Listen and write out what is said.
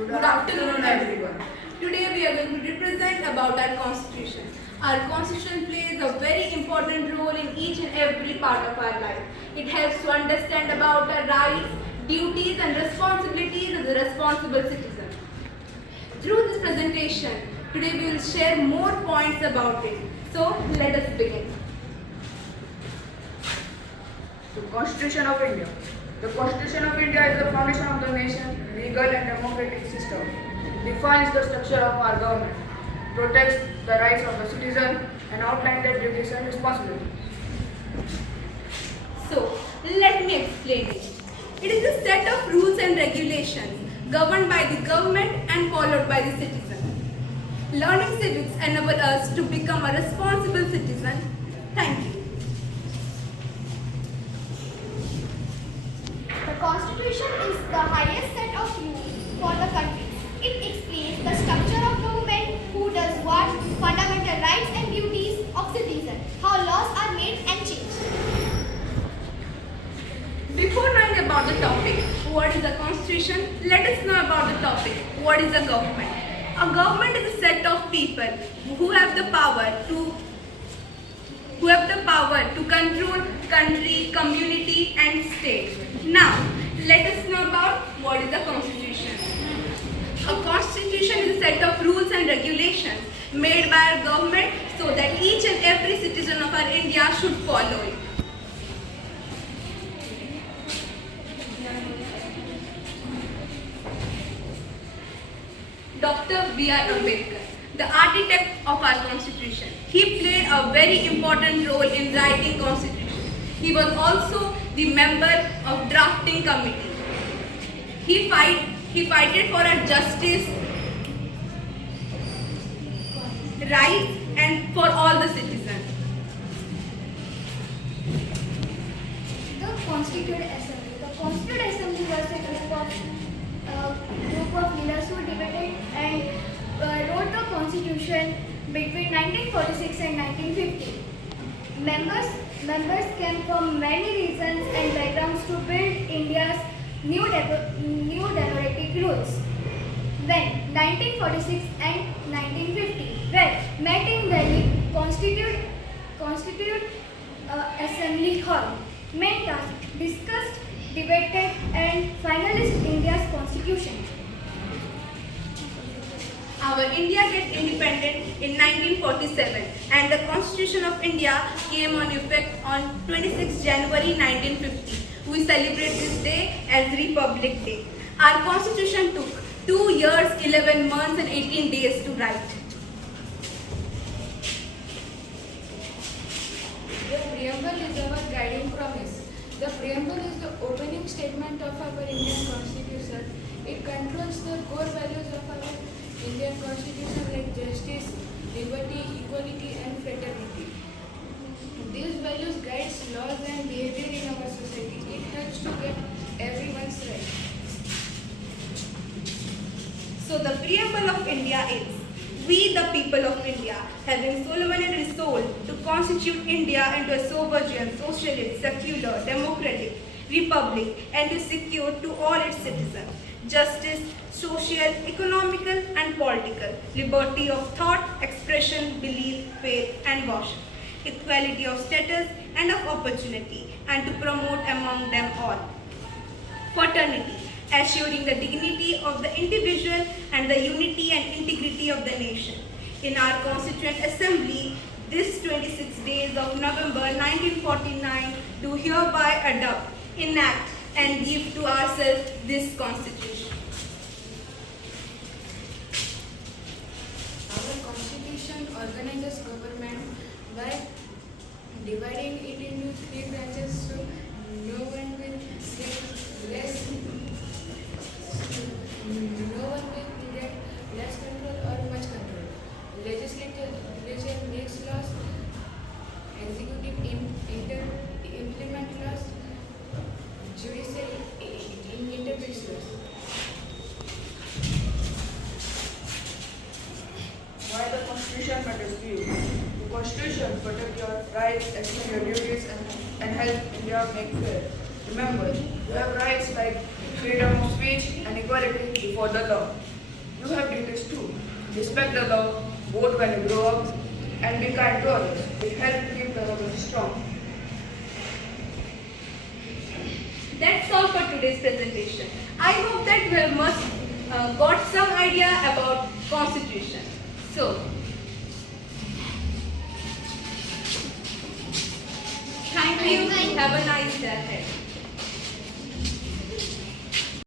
Good afternoon, everyone. Today we are going to represent about our constitution. Our constitution plays a very important role in each and every part of our life. It helps to understand about our rights, duties and responsibilities as a responsible citizen. Through this presentation, today we will share more points about it. So let us begin. The Constitution of India. The Constitution of India is the foundation of the nation, legal and democratic system. Defines the structure of our government, protects the rights of the citizen, and outlines their duties and responsibilities. So let me explain it. It is a set of rules and regulations governed by the government and followed by the citizen. Learning civics enable us to become a responsible citizen. Thank you. The Constitution is the highest set of rules for the country. It explains the structure of government, who does what, fundamental rights and duties of citizens, how laws are made and changed. Before knowing about the topic, what is the constitution, let us know about the topic, what is a government. A government is a set of people who have the power to control country, community and state. Now, let us know about what is a constitution. A constitution is a set of rules and regulations made by our government so that each and every citizen of our India should follow it. Dr. B.R. Ambedkar, the architect of our constitution. He played a very important role in writing constitution. He was also the member of drafting committee. He fighted for our justice, rights and for all the citizens. The Constituent Assembly. The Constituent Assembly was a group of leaders who debated and wrote the Constitution between 1946 and 1950. Members came from many regions and backgrounds to build India's new democratic rules. When 1946 and 1950 were met in Delhi Constituent Assembly Hall, main task discussed, debated and finalized India's constitution. Our India get independent in 1947 and the Constitution of India came on effect on 26 January 1950. We celebrate this day as Republic Day. Our Constitution took 2 years, 11 months and 18 days to write. The preamble is our guiding promise. The preamble is the opening statement of our Indian Constitution. It controls the core values of our Indian Constitution like justice, liberty, equality and fraternity. These values guide laws and behavior in our society. It helps to get everyone's right. So the preamble of India is, we the people of India, having solemnly resolved to constitute India into a sovereign, socialist, secular, democratic republic and to secure to all its citizens justice, social, economical and political, liberty of thought, expression, belief, faith and worship, equality of status and of opportunity, and to promote among them all fraternity, assuring the dignity of the individual and the unity and integrity of the nation. In our Constituent Assembly, this 26 days of November 1949, do hereby adopt, enact and give to ourselves this Constitution. Our Constitution organizes government by dividing it into 3 branches so no one will get less control or much control. Legislature makes laws, executive implement laws, judiciary interprets laws. Why the Constitution matters to you? The Constitution protects your rights, explain your duties, and help India make fair. Remember, you have rights like freedom of speech and equality before the law. You have duties too. Respect the law, vote when you grow up, and be kind to others. It helps keep the democracy strong. That's all for today's presentation. I hope that you have got some idea about Constitution. So, thank you. Have a nice day ahead.